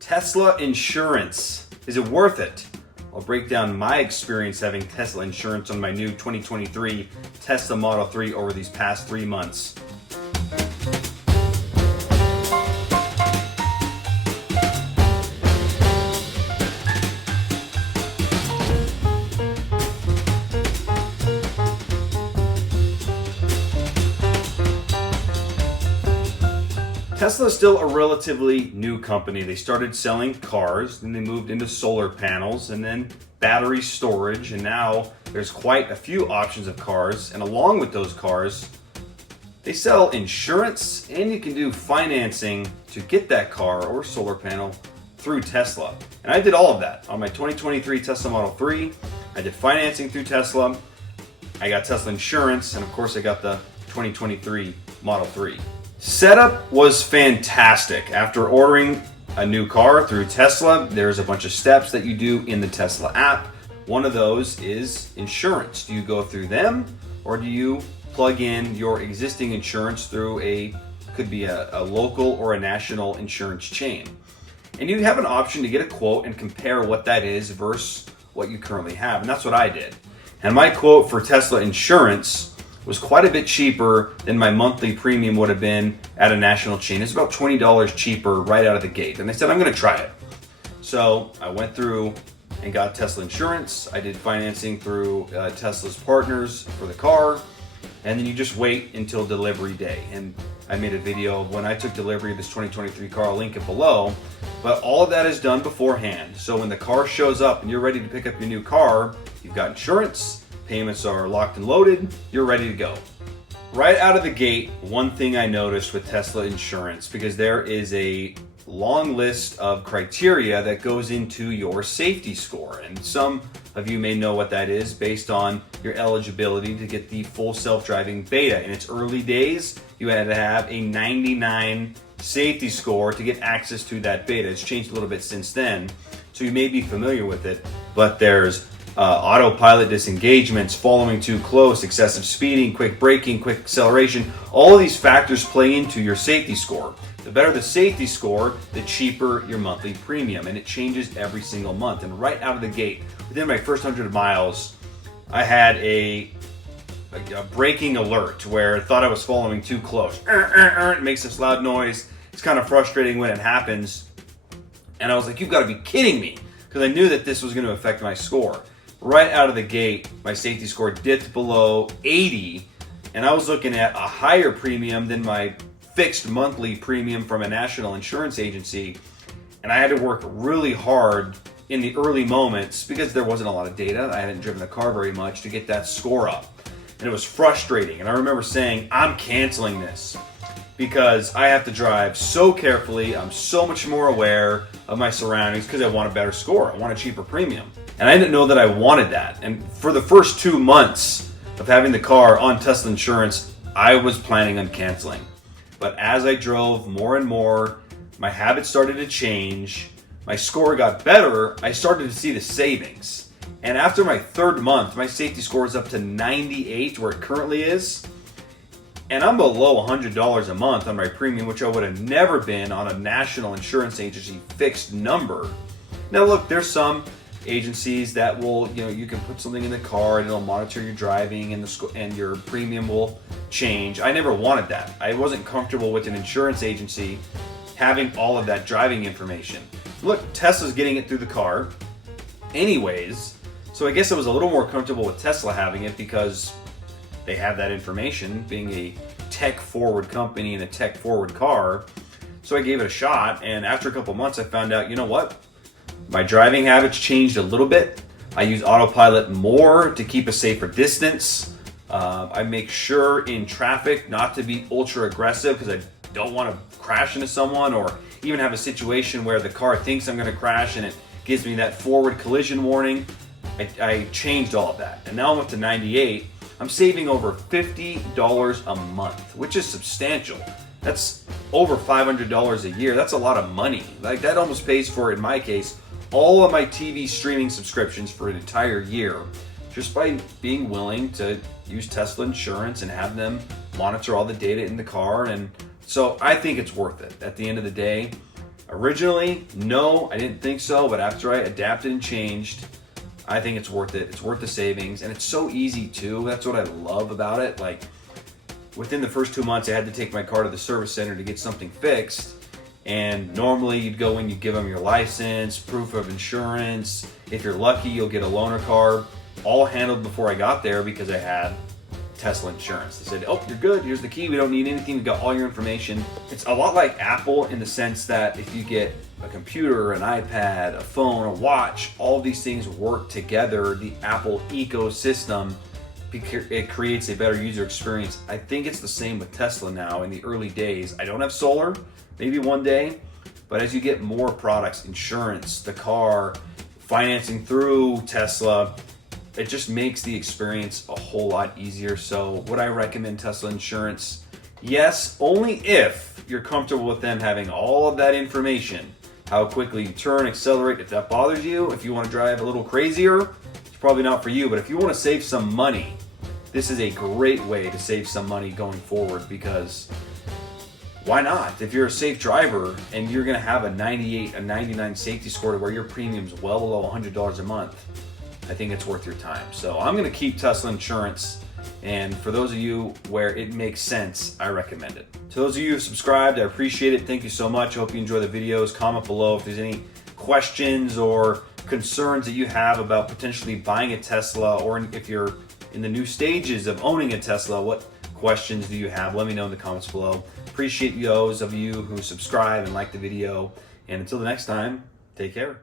Tesla insurance. Is it worth it? I'll break down my experience having Tesla insurance on my new 2023 Tesla Model 3 over these past 3 months. Tesla is still a relatively new company. They started selling cars, then they moved into solar panels, and then battery storage, and now there's quite a few options of cars. And along with those cars, they sell insurance, and you can do financing to get that car or solar panel through Tesla. And I did all of that on my 2023 Tesla Model 3. I did financing through Tesla. I got Tesla insurance, and of course I got the 2023 Model 3. Setup was fantastic. After ordering a new car through Tesla, there's a bunch of steps that you do in the Tesla app. One of those is insurance. Do you go through them, or do you plug in your existing insurance through could be a local or a national insurance chain? And you have an option to get a quote and compare what that is versus what you currently have. And that's what I did. And my quote for Tesla insurance was quite a bit cheaper than my monthly premium would have been at a national chain. It's about $20 cheaper right out of the gate. And they said, I'm going to try it. So I went through and got Tesla insurance. I did financing through Tesla's partners for the car. And then you just wait until delivery day. And I made a video of when I took delivery of this 2023 car. I'll link it below. But all of that is done beforehand. So when the car shows up and you're ready to pick up your new car, you've got insurance, payments are locked and loaded, you're ready to go. Right out of the gate, one thing I noticed with Tesla insurance, because there is a long list of criteria that goes into your safety score. And some of you may know what that is based on your eligibility to get the full self-driving beta. In its early days, you had to have a 99 safety score to get access to that beta. It's changed a little bit since then, so you may be familiar with it, but there's autopilot disengagements, following too close, excessive speeding, quick braking, quick acceleration. All of these factors play into your safety score. The better the safety score, the cheaper your monthly premium, and it changes every single month. And right out of the gate, within my first 100 miles, I had a braking alert where it thought I was following too close. It makes this loud noise. It's kind of frustrating when it happens. And I was like, you've got to be kidding me, because I knew that this was going to affect my score. Right out of the gate, my safety score dipped below 80, and I was looking at a higher premium than my fixed monthly premium from a national insurance agency, and I had to work really hard in the early moments because there wasn't a lot of data. I hadn't driven the car very much to get that score up, and it was frustrating. And I remember saying, I'm canceling this because I have to drive so carefully. I'm so much more aware of my surroundings because I want a better score. I want a cheaper premium. And I didn't know that I wanted that. And for the first 2 months of having the car on Tesla insurance, I was planning on canceling. But as I drove more and more, my habits started to change. My score got better. I started to see the savings. And after my 3rd month, my safety score is up to 98, where it currently is. And I'm below $100 a month on my premium, which I would have never been on a national insurance agency fixed number. Now look, there's some agencies that will, you can put something in the car and it'll monitor your driving and your premium will change. I never wanted that. I wasn't comfortable with an insurance agency having all of that driving information. Look, Tesla's getting it through the car anyways, so I guess I was a little more comfortable with Tesla having it because they have that information, being a tech-forward company and a tech-forward car. So I gave it a shot, and after a couple months I found out, you know what? My driving habits changed a little bit. I use autopilot more to keep a safer distance. I make sure in traffic not to be ultra aggressive because I don't want to crash into someone or even have a situation where the car thinks I'm going to crash and it gives me that forward collision warning. I changed all of that. And now I'm up to 98. I'm saving over $50 a month, which is substantial. That's over $500 a year. That's a lot of money. Like, that almost pays for, in my case, all of my TV streaming subscriptions for an entire year, just by being willing to use Tesla insurance and have them monitor all the data in the car. And so I think it's worth it. At the end of the day, Originally, no, I didn't think so, but after I adapted and changed, I think it's worth it. It's worth the savings, and it's so easy too. That's what I love about it. Like, within the first 2 months, I had to take my car to the service center to get something fixed. And normally you'd go in, you give them your license, proof of insurance. If you're lucky, you'll get a loaner car. All handled before I got there because I had Tesla insurance. They said, oh, you're good. Here's the key. We don't need anything. We got all your information. It's a lot like Apple in the sense that if you get a computer, an iPad, a phone, a watch, all of these things work together. The Apple ecosystem, it creates a better user experience. I think it's the same with Tesla now in the early days. I don't have solar, maybe one day, but as you get more products, insurance, the car, financing through Tesla, it just makes the experience a whole lot easier. So would I recommend Tesla insurance? Yes, only if you're comfortable with them having all of that information, how quickly you turn, accelerate, if that bothers you. If you want to drive a little crazier, it's probably not for you. But if you want to save some money, this is a great way to save some money going forward, because why not? If you're a safe driver and you're going to have a 98, a 99 safety score to where your premium's well below $100 a month, I think it's worth your time. So I'm going to keep Tesla insurance. And for those of you where it makes sense, I recommend it. To those of you who subscribed, I appreciate it. Thank you so much. I hope you enjoy the videos. Comment below if there's any questions or concerns that you have about potentially buying a Tesla, or if you're in the new stages of owning a Tesla, what questions do you have? Let me know in the comments below. Appreciate those of you who subscribe and like the video. And until the next time, take care.